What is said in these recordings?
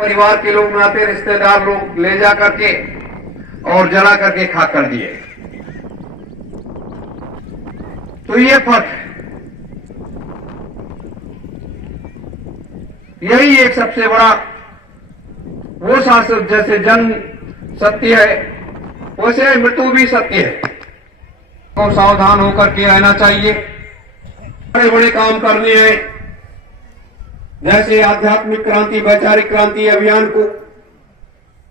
परिवार के लोग, नाते रिश्तेदार लोग ले जा करके और जला करके खा कर दिए। तो ये फर्क है। यही एक सबसे बड़ा, वो शासक जैसे जन्म सत्य है वैसे मृत्यु भी सत्य है। तो सावधान होकर के रहना चाहिए। बड़े बड़े काम करने हैं, जैसे आध्यात्मिक क्रांति, वैचारिक क्रांति अभियान को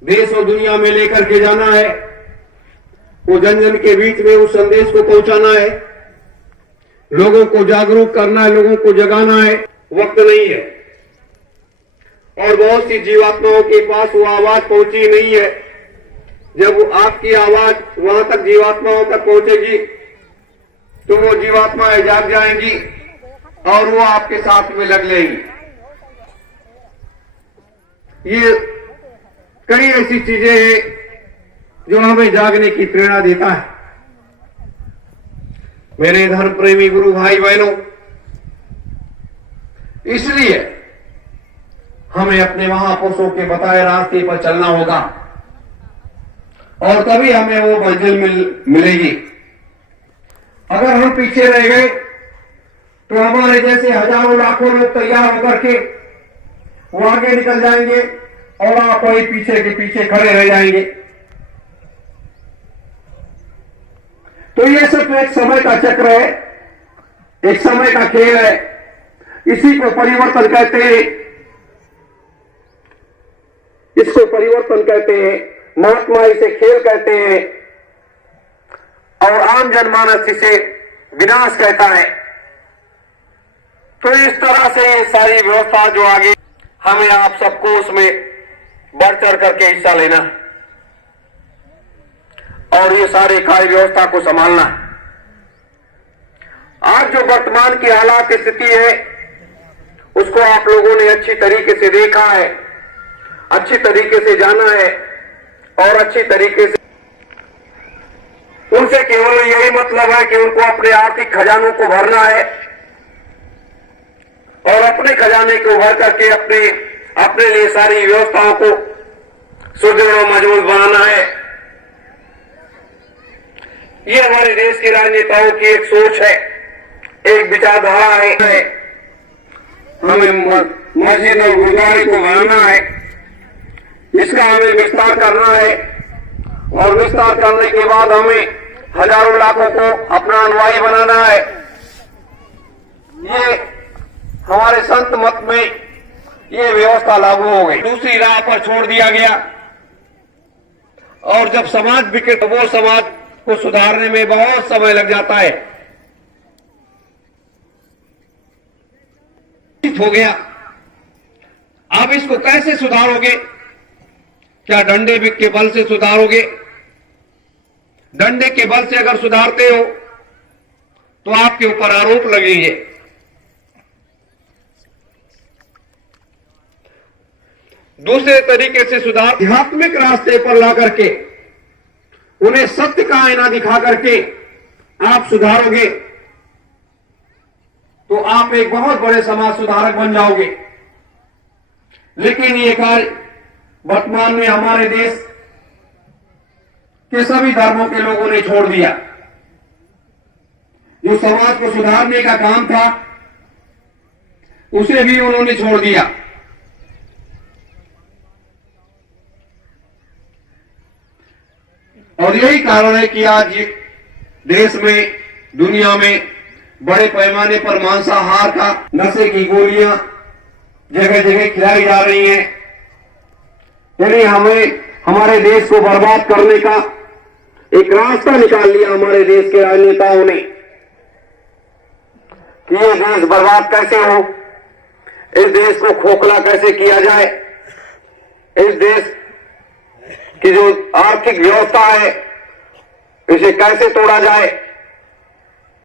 देश और दुनिया में लेकर के जाना है, वो जन जन के बीच में उस संदेश को पहुंचाना है, लोगों को जागरूक करना है, लोगों को जगाना है। वक्त नहीं है और बहुत सी जीवात्माओं के पास वो आवाज पहुंची नहीं है। जब आपकी आवाज वहां तक जीवात्माओं तक पहुंचेगी तो वो जीवात्माएं जाग जाएंगी और वो आपके साथ में लग लेंगी। ये कई ऐसी चीजें हैं जो हमें जागने की प्रेरणा देता है। मेरे धर्म प्रेमी गुरु भाई बहनों, इसलिए हमें अपने महापुरुषों के बताए रास्ते पर चलना होगा और तभी हमें वो मंजिल मिलेगी। अगर हम पीछे रह गए तो हमारे जैसे हजारों लाखों लोग तैयार होकर के वो आगे निकल जाएंगे और आप वही पीछे के पीछे खड़े रह जाएंगे। तो ये सिर्फ एक समय का चक्र है, एक समय का खेल है। इसी को परिवर्तन कहते हैं, इसको परिवर्तन कहते हैं, महात्मा इसे खेल कहते हैं और आम जनमानस इसे विनाश कहता है। तो इस तरह से ये सारी व्यवस्था जो आगे, हमें आप सबको उसमें बढ़ चढ़ करके हिस्सा लेना और ये सारे कार्य व्यवस्था को संभालना। आज जो वर्तमान की हालात स्थिति है उसको आप लोगों ने अच्छी तरीके से देखा है, अच्छी तरीके से जाना है और अच्छी तरीके से उनसे केवल यही मतलब है कि उनको अपने आर्थिक खजानों को भरना है और अपने खजाने को भर करके अपने लिए सारी व्यवस्थाओं को सुदृढ़ और मजबूत बनाना है। ये हमारे देश के राजनेताओं की एक सोच है, एक विचारधारा है। हमें मस्जिद और गुरुद्वारे को बनाना है, इसका हमें विस्तार करना है और विस्तार करने के बाद हमें हजारों लाखों को अपना अनुयायी बनाना है। ये हमारे संत मत में ये व्यवस्था लागू हो गई, दूसरी राह पर छोड़ दिया गया और जब समाज बिगड़े तो वो समाज को सुधारने में बहुत समय लग जाता है। हो गया, अब इसको कैसे सुधारोगे? क्या डंडे के बल से सुधारोगे? डंडे के बल से अगर सुधारते हो तो आपके ऊपर आरोप लगेंगे। दूसरे तरीके से सुधार, आध्यात्मिक रास्ते पर ला करके उन्हें सत्य का आईना दिखा करके आप सुधारोगे तो आप एक बहुत बड़े समाज सुधारक बन जाओगे। लेकिन ये कार्य वर्तमान में हमारे देश के सभी धर्मों के लोगों ने छोड़ दिया। जो समाज को सुधारने का काम था उसे भी उन्होंने छोड़ दिया। और यही कारण है कि आज देश में, दुनिया में बड़े पैमाने पर मांसाहार का, नशे की गोलियां जगह जगह खिलाई जा रही हैं। यानी हमें हमारे देश को बर्बाद करने का एक रास्ता निकाल लिया हमारे देश के राजनेताओं ने कि ये देश बर्बाद कैसे हो, इस देश को खोखला कैसे किया जाए, इस देश की जो आर्थिक व्यवस्था है इसे कैसे तोड़ा जाए।